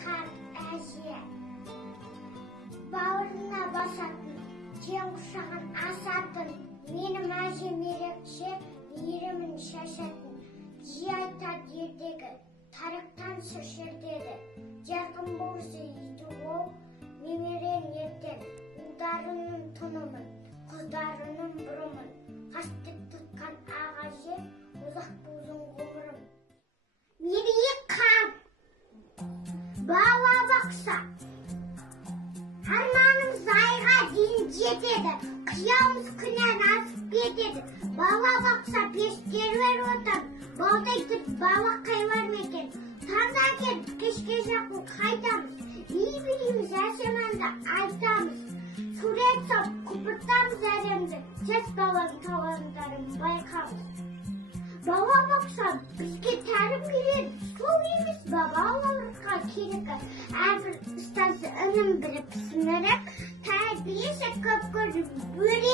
қар әже. Бауырына басатын, тең құшағын асатын, менің әжем ерекше, мейірімін шашатын. Жиі айтады ертегі, тарихтан сыр шертеді. Жарқын болса үйді ол, немерен ертең. Ұлдарының тұнымын, қыздарының бұрымын. Қастық тұтқан ағаже, ұзақ болсын ғұмырым. Мерейі қап, бала бақса. Арманымыз айға дейін жетеді, қиялымыз күннен асып кетеді. Бала бақса пештервер отан, балдай түп бала қайлар мекен. Таңда келіп кешке жақын қайтамыз, үй-біліміз әсеманды айтамыз. Сурет сап, құпыртамыз әлемді, жас баланың талантарын байқамыз. Бала бақса бізге тәрім береді, сол емес ба балаларға керегі. Әрбір ұстазы үнін біліп сіңіріп, тәрбиесі көп көріп бөледі.